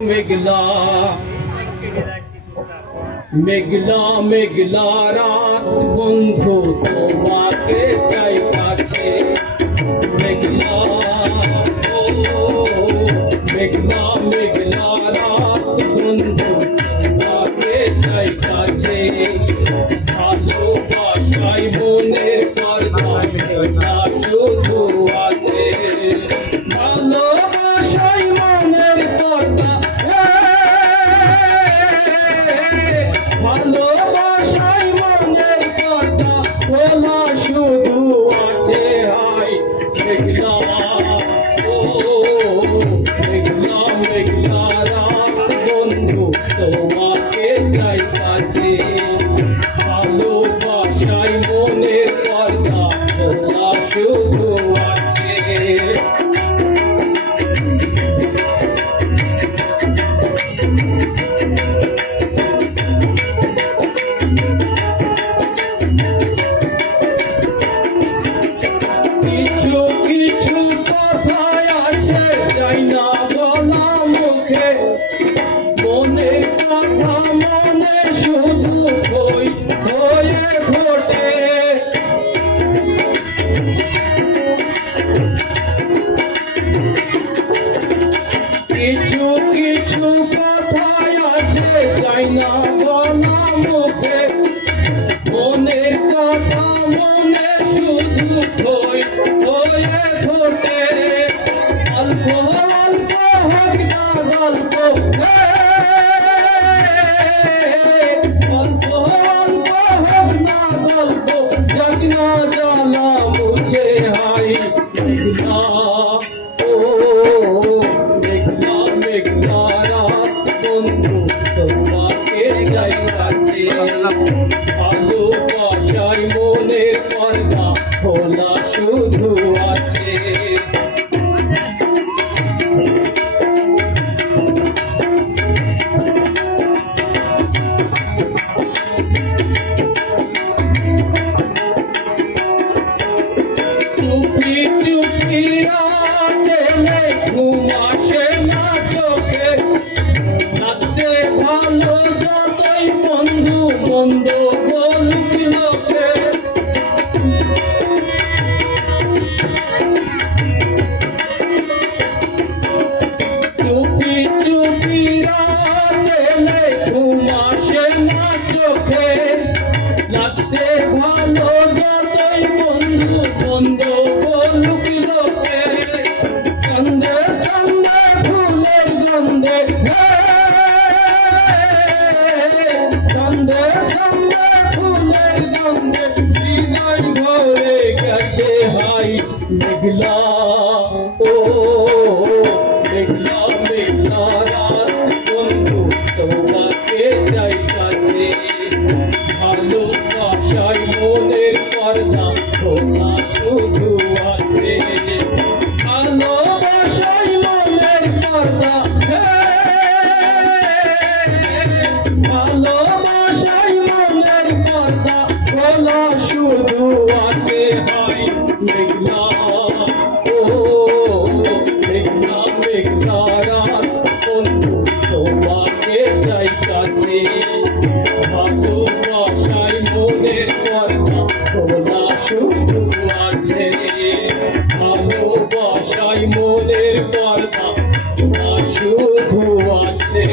মেঘলা মেঘলা মেঘলা রাত বন্ধু তোমাকে চাই কাছে মেঘলা ও মেঘলা মেঘলা রাত বন্ধু তোমাকে চাই কাছে ভালোবাসায় মনের পর্দা মেঘলা শুধু আছে ভালোবাসায় মনের পর্দা ভালোবাসায় মনের পর্দা খোলা শুধু আছে হাই মেঘলা ও মেঘলা মেঘলা রাত বন্ধু তোমাকে চাই কাছে ভালোবাসায় মনের পর্দা খোলা শুধু আছে কিছু কিছু কথাই আছে যাই না বলা মুখে মনের কথা মনে শুধু হয়ে ঘটে কিছু কিছু কথাই আছে যাই না বলা মুখে মনের কথা মনে শুধু হয়ে ঘটে অল্প অল্প হোক না গল্প অল্প অল্প হোক না গল্প যজ্ঞা জ্বালা মুছে হাই মেঘলা ও মেঘলা মেঘলা রাত বন্ধু তোমাকে যাই কাছে ভালোবাসায় মনের পর্দা খোলা শুধু আছে চুপি চুপি রাতে ঘুম আসে না চোখে লাগছে ভালো যতই বন্ধু মন্দ বলুক লোকে চুপি চুপি রাতে ঘুম আসে না চোখে লাগছে ভালো যতই বন্ধু মন্দ বলুক লোকে ছন্দে ছন্দে ফুলের গন্ধে ছন্দে ছন্দে ফুলের গন্ধে হৃদয় ভরে গেছে হাই মেঘলা ও মেঘলা মেঘলা রাত বন্ধু তোমাকে চাই কাছে ভালোবাসায় মনের পর্দা খোলা শুধু আছে ভালোবাসায় মনের পর্দা ভালোবাসায় মনের পর্দা খোলা শুধু আছে হাই মেঘলা ও মেঘলা মেঘলা রাত বন্ধু তোমাকে চাই কাছে ভালোবাসায় মনের পর্দা খোলা শুধু আছে ভালোবাসায় মনের পর্দা খোলা শুধু আছে